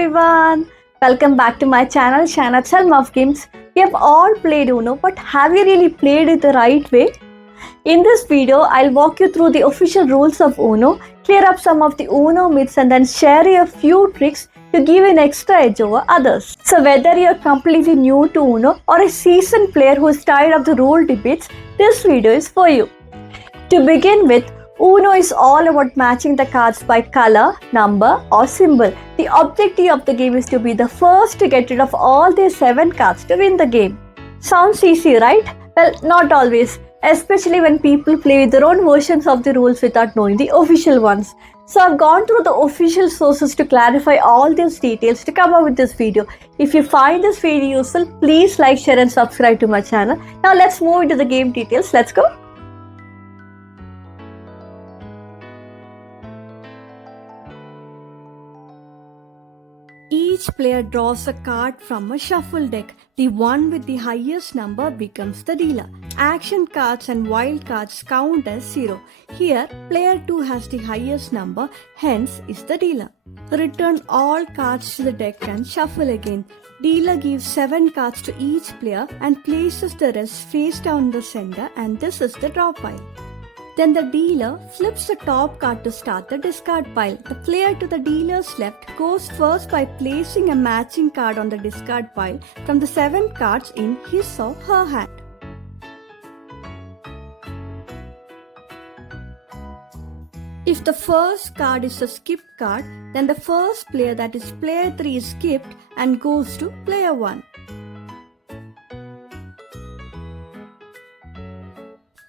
everyone, welcome back to my channel RealmO'Games. We have all played Uno, but have you really played it the right way? In this video, I'll walk you through the official rules of Uno, clear up some of the Uno myths and then share a few tricks to give you an extra edge over others. So whether you're completely new to Uno or a seasoned player who's tired of the rule debates, this video is for you. To begin with, Uno is all about matching the cards by color, number, or symbol. The objective of the game is to be the first to get rid of all the 7 cards to win the game. Sounds easy, right? Well, not always, especially when people play with their own versions of the rules without knowing the official ones. So I've gone through the official sources to clarify all these details to come up with this video. If you find this video useful, please like, share and subscribe to my channel. Now let's move into the game details. Let's go. Each player draws a card from a shuffle deck. The one with the highest number becomes the dealer. Action cards and wild cards count as 0. Here, player 2 has the highest number, hence is the dealer. Return all cards to the deck and shuffle again. Dealer gives 7 cards to each player and places the rest face down the center, and this is the draw pile. Then the dealer flips the top card to start the discard pile. The player to the dealer's left goes first by placing a matching card on the discard pile from the 7 cards in his or her hand. If the first card is a skip card, then the first player, that is player 3, is skipped and goes to player 1.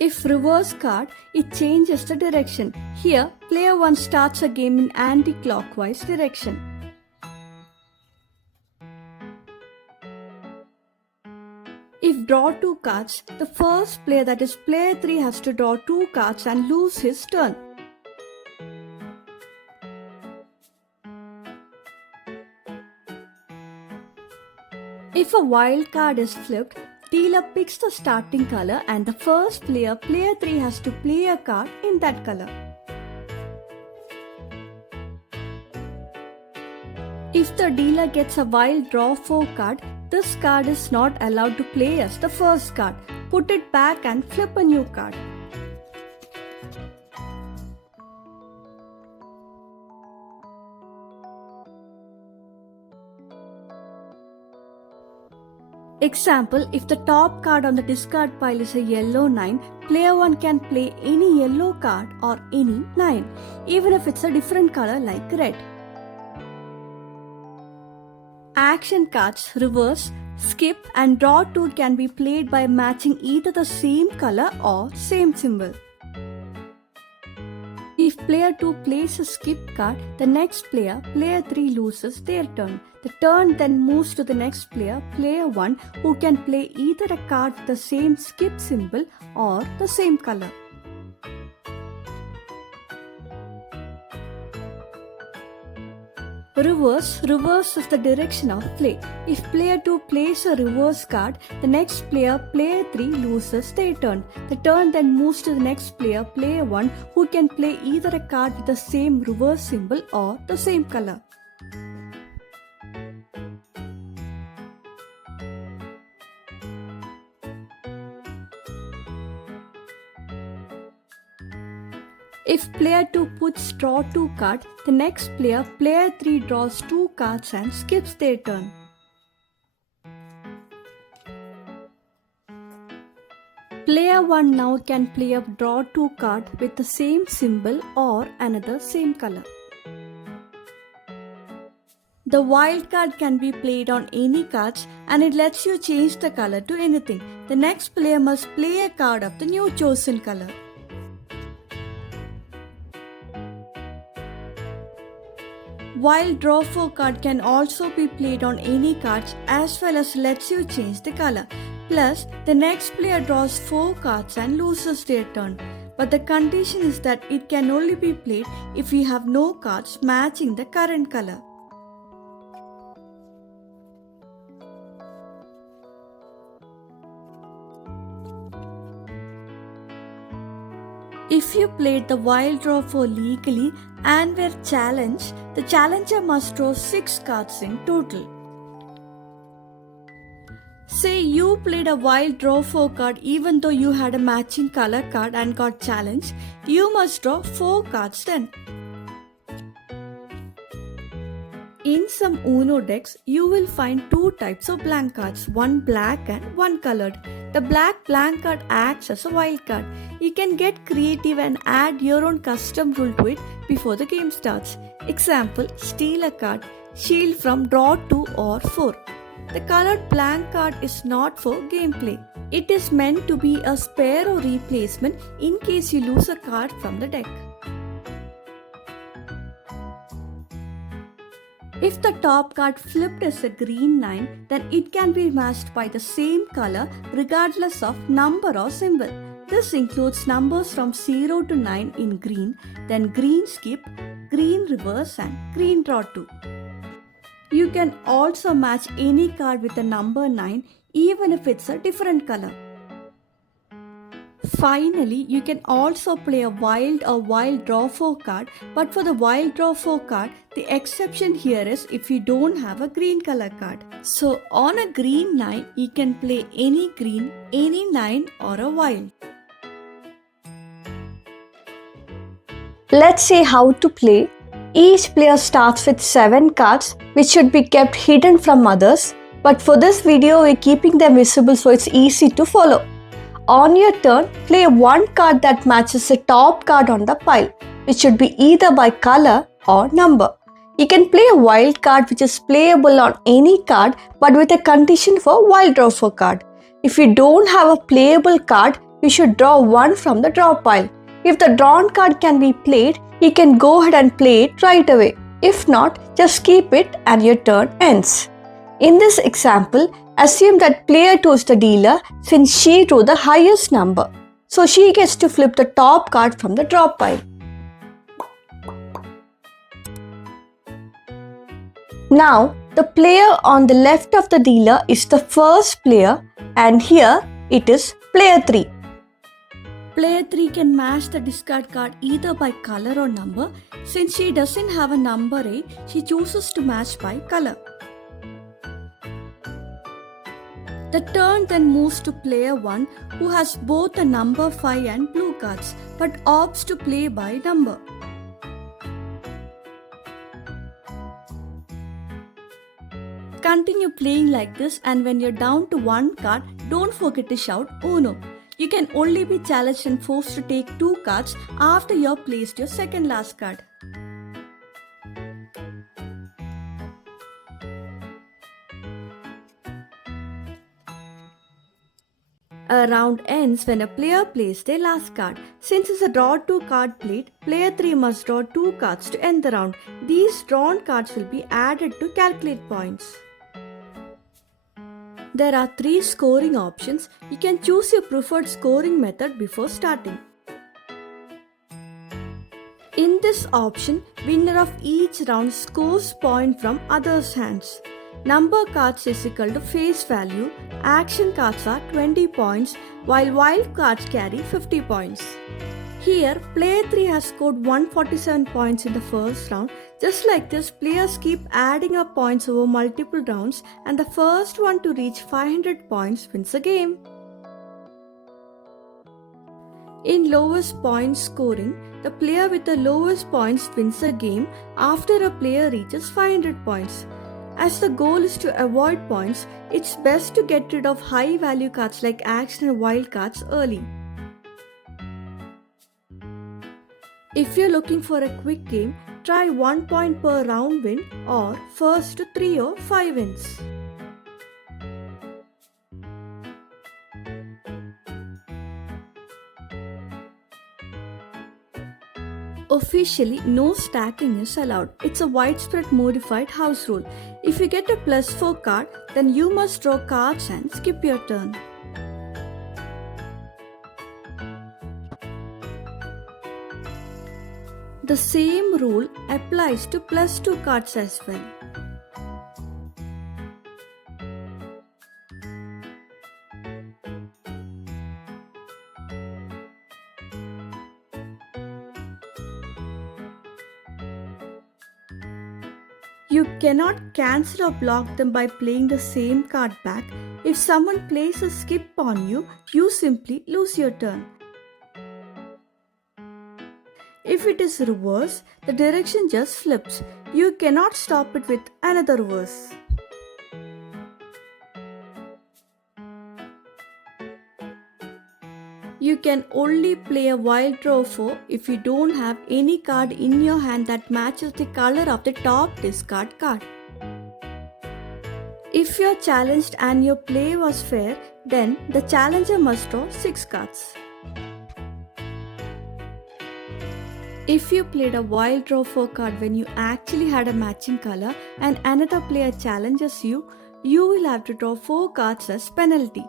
If reverse card, it changes the direction. Here, player 1 starts a game in anti-clockwise direction. If draw 2 cards, the first player, that is player 3, has to draw 2 cards and lose his turn. If a wild card is flipped, dealer picks the starting color and the first player, player 3, has to play a card in that color. If the dealer gets a wild draw 4 card, this card is not allowed to play as the first card. Put it back and flip a new card. Example, if the top card on the discard pile is a yellow 9, player 1 can play any yellow card or any 9, even if it's a different color like red. Action cards, reverse, skip and draw 2 can be played by matching either the same color or same symbol. If player 2 plays a skip card, the next player, player 3, loses their turn. The turn then moves to the next player, player 1, who can play either a card with the same skip symbol or the same color. Reverse is the direction of play. If player 2 plays a reverse card, the next player, player 3, loses their turn. The turn then moves to the next player, player 1, who can play either a card with the same reverse symbol or the same color. If player 2 puts draw 2 card, the next player, player 3, draws 2 cards and skips their turn. Player 1 now can play a draw 2 card with the same symbol or another same color. The wild card can be played on any cards and it lets you change the color to anything. The next player must play a card of the new chosen color. Wild draw 4 card can also be played on any cards as well as lets you change the color. Plus, the next player draws 4 cards and loses their turn. But the condition is that it can only be played if we have no cards matching the current color. If you played the wild draw 4 legally and were challenged, the challenger must draw 6 cards in total. Say you played a wild draw 4 card even though you had a matching color card and got challenged, you must draw 4 cards then. In some Uno decks, you will find two types of blank cards, one black and one colored. The black blank card acts as a wild card. You can get creative and add your own custom rule to it before the game starts. Example, steal a card, shield from draw 2 or 4. The colored blank card is not for gameplay. It is meant to be a spare or replacement in case you lose a card from the deck. If the top card flipped as a green 9, then it can be matched by the same color regardless of number or symbol. This includes numbers from 0 to 9 in green, then green skip, green reverse and green draw 2. You can also match any card with the number 9 even if it's a different color. Finally, you can also play a wild or wild draw 4 card, but for the wild draw 4 card, the exception here is if you don't have a green color card. So on a green 9, you can play any green, any 9 or a wild. Let's see how to play. Each player starts with 7 cards which should be kept hidden from others, but for this video we're keeping them visible so it's easy to follow. On your turn, play one card that matches the top card on the pile, which should be either by color or number. You can play a wild card which is playable on any card but with a condition for wild draw 4 card. If you don't have a playable card, you should draw one from the draw pile. If the drawn card can be played, you can go ahead and play it right away. If not, just keep it and your turn ends. In this example, assume that player 2 is the dealer since she drew the highest number. So she gets to flip the top card from the draw pile. Now, the player on the left of the dealer is the first player and here it is player 3. Player 3 can match the discard card either by color or number. Since she doesn't have a number 8, she chooses to match by color. The turn then moves to player 1 who has both a number 5 and blue cards but opts to play by number. Continue playing like this and when you're down to one card, don't forget to shout Uno. You can only be challenged and forced to take 2 cards after you have placed your second last card. A round ends when a player plays their last card. Since it's a draw 2 card played, player 3 must draw 2 cards to end the round. These drawn cards will be added to calculate points. There are 3 scoring options. You can choose your preferred scoring method before starting. In this option, winner of each round scores points from others' hands. Number cards is equal to face value, action cards are 20 points while wild cards carry 50 points. Here, player 3 has scored 147 points in the first round. Just like this, players keep adding up points over multiple rounds and the first one to reach 500 points wins the game. In lowest points scoring, the player with the lowest points wins the game after a player reaches 500 points. As the goal is to avoid points, it's best to get rid of high value cards like action and wild cards early. If you're looking for a quick game, try 1 point per round win or first to 3 or 5 wins. Officially, no stacking is allowed. It's a widespread modified house rule. If you get a +4 card, then you must draw cards and skip your turn. The same rule applies to +2 cards as well. You cannot cancel or block them by playing the same card back. If someone plays a skip on you, you simply lose your turn. If it is reverse, the direction just flips. You cannot stop it with another reverse. You can only play a wild draw 4 if you don't have any card in your hand that matches the color of the top discard card. If you are challenged and your play was fair, then the challenger must draw 6 cards. If you played a wild draw 4 card when you actually had a matching color and another player challenges you, you will have to draw 4 cards as penalty.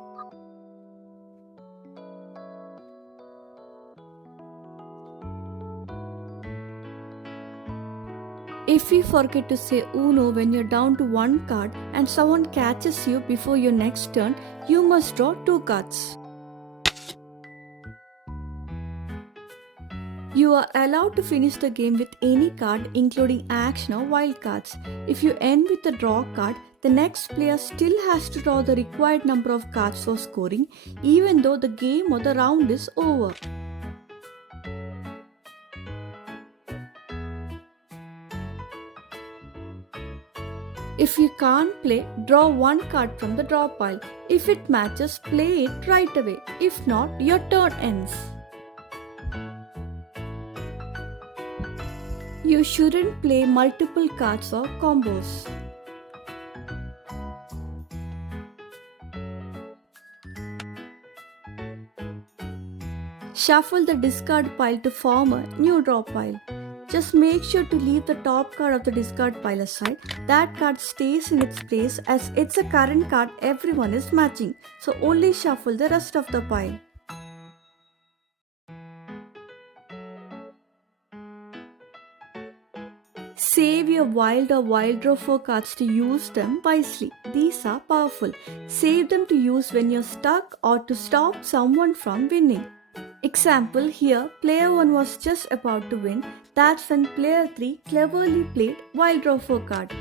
If you forget to say Uno when you're down to 1 card and someone catches you before your next turn, you must draw 2 cards. You are allowed to finish the game with any card including action or wild cards. If you end with a draw card, the next player still has to draw the required number of cards for scoring, even though the game or the round is over. If you can't play, draw 1 card from the draw pile. If it matches, play it right away. If not, your turn ends. You shouldn't play multiple cards or combos. Shuffle the discard pile to form a new draw pile. Just make sure to leave the top card of the discard pile aside. That card stays in its place as it's a current card everyone is matching, so only shuffle the rest of the pile. Save your wild or wild draw 4 cards to use them wisely. These are powerful. Save them to use when you're stuck or to stop someone from winning. Example here, player 1 was just about to win. That's when player 3 cleverly played wild draw 4 card.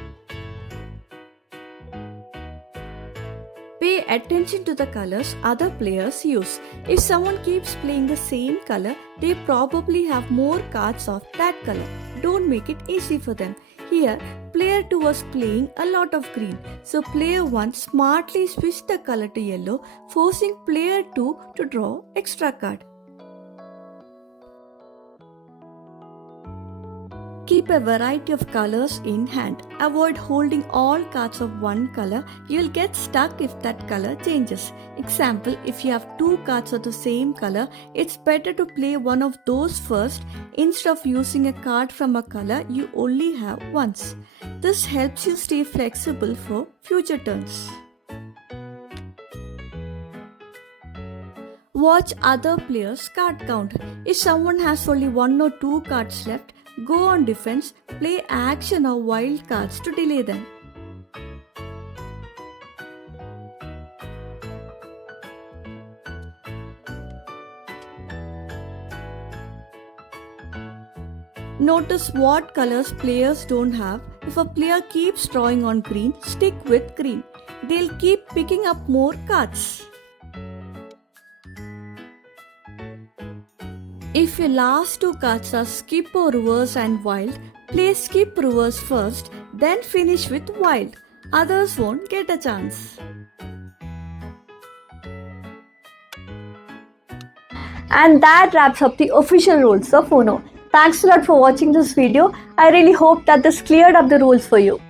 Pay attention to the colors other players use. If someone keeps playing the same color, they probably have more cards of that color. Don't make it easy for them. Here, player 2 was playing a lot of green, so player 1 smartly switched the color to yellow, forcing player 2 to draw extra card. Keep a variety of colors in hand. Avoid holding all cards of one color. You'll get stuck if that color changes. Example, if you have 2 cards of the same color, it's better to play one of those first instead of using a card from a color you only have once. This helps you stay flexible for future turns. Watch other players' card count. If someone has only 1 or 2 cards left, go on defense, play action or wild cards to delay them. Notice what colors players don't have. If a player keeps drawing on green, stick with green. They'll keep picking up more cards. If your last 2 cards are skip or reverse and wild, play skip reverse first, then finish with wild. Others won't get a chance. And that wraps up the official rules of Uno. Thanks a lot for watching this video. I really hope that this cleared up the rules for you.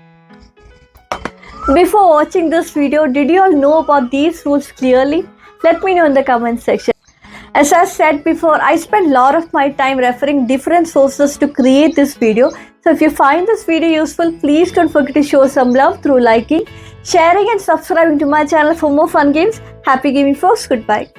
Before watching this video, did you all know about these rules clearly? Let me know in the comment section. As I said before, I spent a lot of my time referring different sources to create this video. So if you find this video useful, please don't forget to show some love through liking, sharing and subscribing to my channel for more fun games. Happy gaming folks, goodbye.